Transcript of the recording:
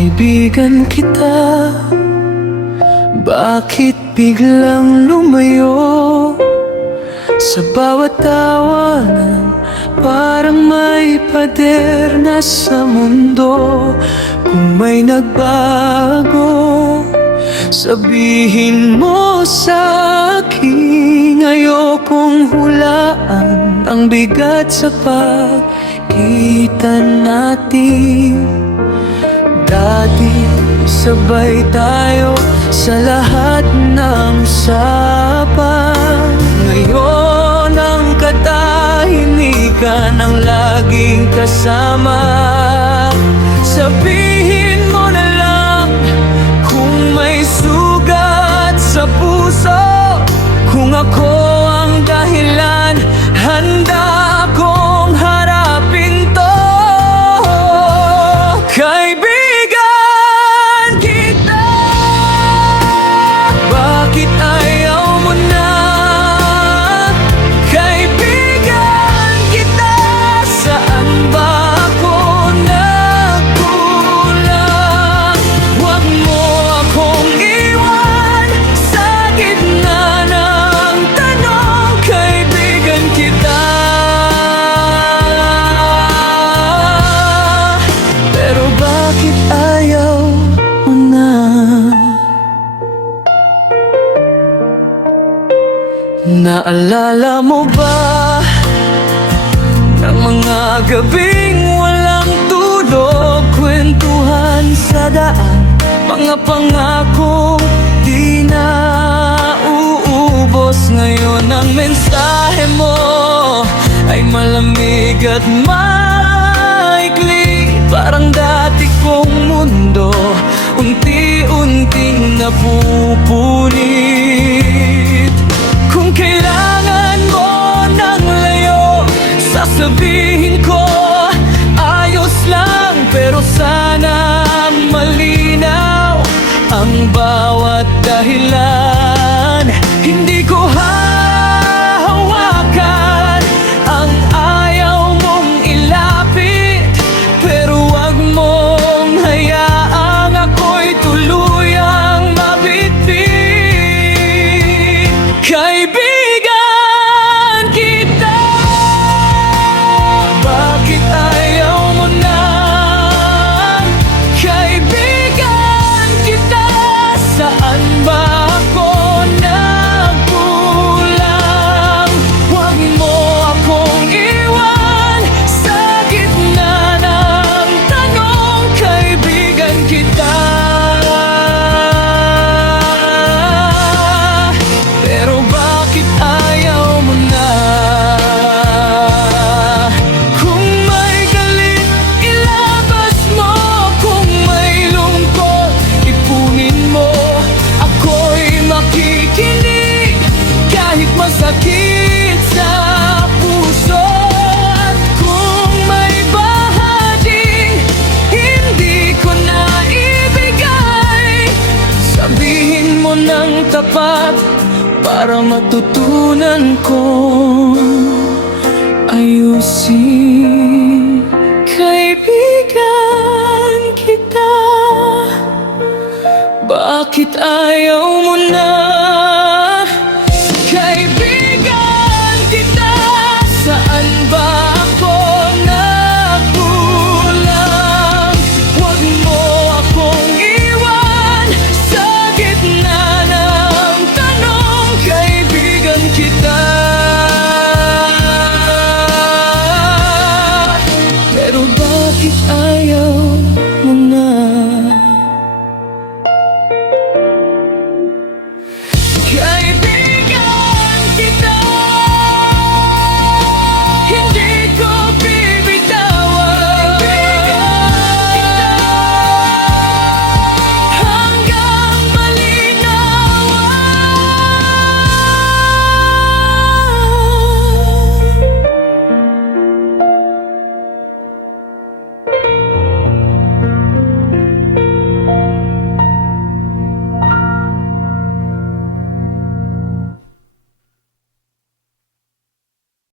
kaibigan kita. Bakit biglang lumayo? Sa bawat tawanan, parang may pader na sa mundo. Kung may nagbago, sabihin mo sa akin. Ayokong hulaan ang bigat sa pagkita natin. Dati sabay tayo sa lahat ng usapan. Ngayon ang katahimikan ang laging kasama. Sabihin mo na lang kung may sugat sa puso. Kung ako ang dahilan, handa akong harapin to. Kaibigan kita, bakit ayaw mo na? Kaibigan kita, saan ba ako nagkulang? Huwag mo akong iwan sa gitna ng tanong. Kaibigan kita, pero bakit ayaw mo na? Naalala mo ba ng mga gabing walang tulog? Kwentuhan sa daan, mga pangakong di na uubos. Ngayon ang mensahe mo ay malamig at maikli. Parang dati kong mundo unti-unting napupunit. Kung kailangan mo ng layo, sasabihin ko ayos lang. Pero sana malinaw ang bawat dahilan. Hindi ko hahawakan ang ayaw mong ilapit, pero wag mong hayaang ako'y tuluyang mabitbit. Kaibigan kita, bakit ayaw mo na? Kaibigan kita, saan ba ako nagkulang? Huwag mo akong iwan sa gitna ng tanong. Kaibigan kita, pero bakit ayaw mo na? Kung may galit, ilabas mo. Kung may lungkot, ipunin mo. Ako'y makikinig kahit masakit sa puso. At kung may bahaging hindi ko na ibigay, sabihin mo ng tapat para matutunan kong ayusin. Kaibigan kita, bakit ayaw mo na?